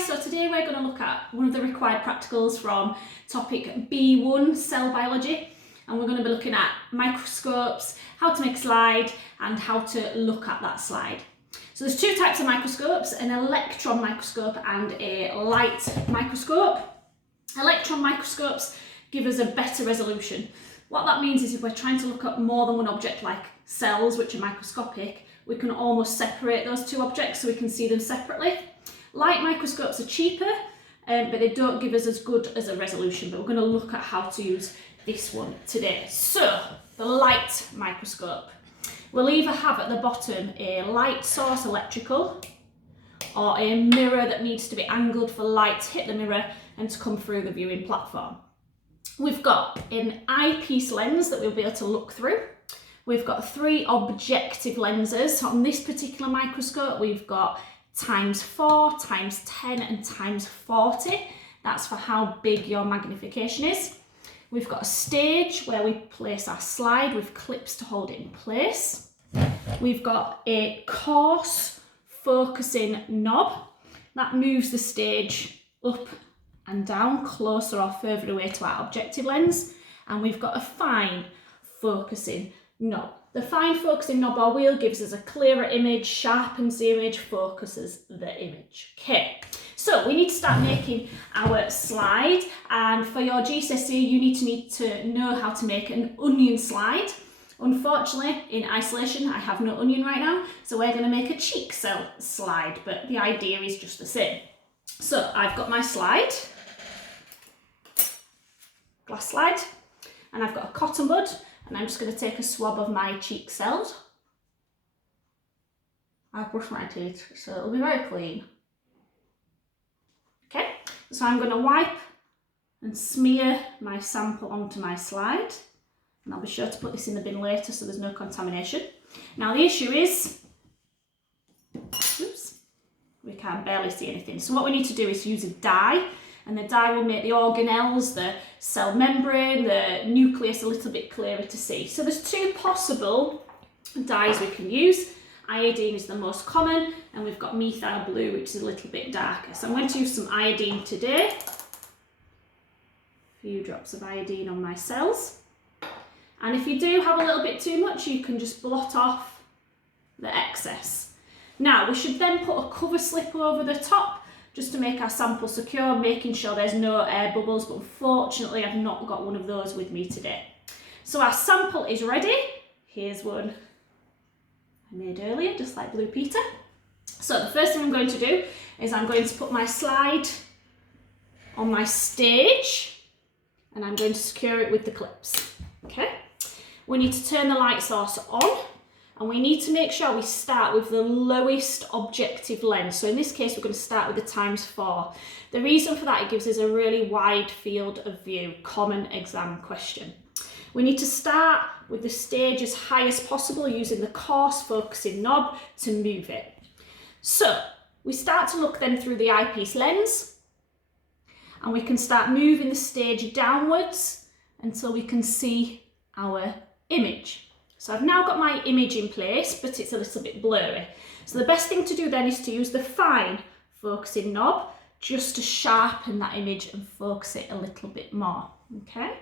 guys, so today we're going to look at one of the required practicals from topic B1, cell biology, and we're going to be looking at microscopes, how to make a slide and how to look at that slide. So there's two types of microscopes, an electron microscope and a light microscope. Electron microscopes give us a better resolution. What that means is if we're trying to look at more than one object like cells, which are microscopic, we can almost separate those two objects so we can see them separately. Light microscopes are cheaper, but they don't give us as good as a resolution, but we're going to look at how to use this one today. So, the light microscope. We'll either have at the bottom a light source electrical or a mirror that needs to be angled for light to hit the mirror and to come through the viewing platform. We've got an eyepiece lens that we'll be able to look through. We've got 3 objective lenses. On this particular microscope, we've got ×4, ×10 and ×40. That's for how big your magnification is. We've got a stage where we place our slide with clips to hold it in place. We've got a coarse focusing knob that moves the stage up and down, closer or further away to our objective lens. And we've got a fine focusing knob. The fine focusing knob or wheel gives us a clearer image, sharpens the image, focuses the image. Okay, so we need to start making our slide, and for your GCSE you need to know how to make an onion slide. Unfortunately, in isolation, I have no onion right now, so we're going to make a cheek cell slide, but the idea is just the same. So I've got my slide, glass slide, and I've got a cotton bud. And I'm just going to take a swab of my cheek cells. I brush my teeth, so it'll be very clean. Okay, so I'm going to wipe and smear my sample onto my slide. And I'll be sure to put this in the bin later so there's no contamination. Now the issue is, oops, we can barely see anything. So what we need to do is use a dye. And the dye will make the organelles, the cell membrane, the nucleus a little bit clearer to see. So there's 2 possible dyes we can use. Iodine is the most common, and we've got methyl blue, which is a little bit darker. So I'm going to use some iodine today. A few drops of iodine on my cells. And if you do have a little bit too much, you can just blot off the excess. Now, we should then put a cover slip over the top just to make our sample secure, making sure there's no air bubbles, but unfortunately I've not got one of those with me today. So our sample is ready. Here's one I made earlier, just like Blue Peter. So the first thing I'm going to do is I'm going to put my slide on my stage and I'm going to secure it with the clips. Okay, we need to turn the light source on. And we need to make sure we start with the lowest objective lens. So in this case, we're going to start with the ×4. The reason for that, it gives us a really wide field of view, common exam question. We need to start with the stage as high as possible using the coarse focusing knob to move it. So we start to look then through the eyepiece lens, and we can start moving the stage downwards until we can see our image. So I've now got my image in place, but it's a little bit blurry. So the best thing to do then is to use the fine focusing knob just to sharpen that image and focus it a little bit more, okay?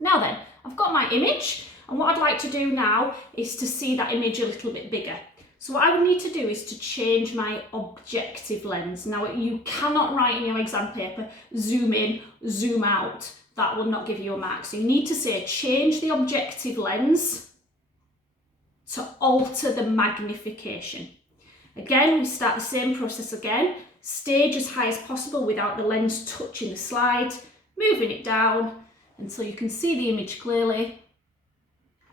Now then, I've got my image, and what I'd like to do now is to see that image a little bit bigger. So what I would need to do is to change my objective lens. Now you cannot write in your exam paper, zoom in, zoom out. That will not give you a mark. So you need to say change the objective lens to alter the magnification. Again, we start the same process again. Stage as high as possible without the lens touching the slide, moving it down until you can see the image clearly,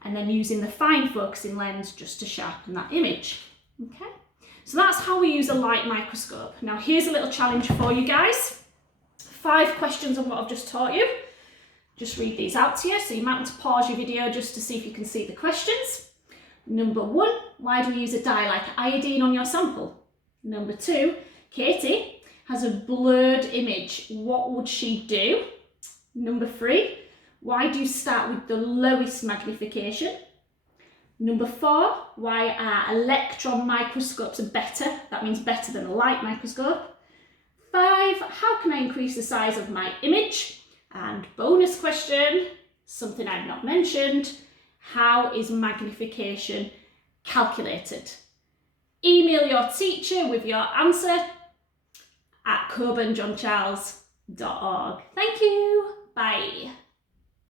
and then using the fine focusing lens just to sharpen that image. Okay, so that's how we use a light microscope. Now here's a little challenge for you guys. 5 questions on what I've just taught you. Just read these out to you, so you might want to pause your video just to see if you can see the questions. Number 1, why do you use a dye like iodine on your sample? Number 2, Katie has a blurred image. What would she do? Number 3, why do you start with the lowest magnification? Number 4, why are electron microscopes better? That means better than a light microscope. 5, how can I increase the size of my image? And bonus question, something I've not mentioned, how is magnification calculated? Email your teacher with your answer at coburnjohncharles.org. Thank you. Bye.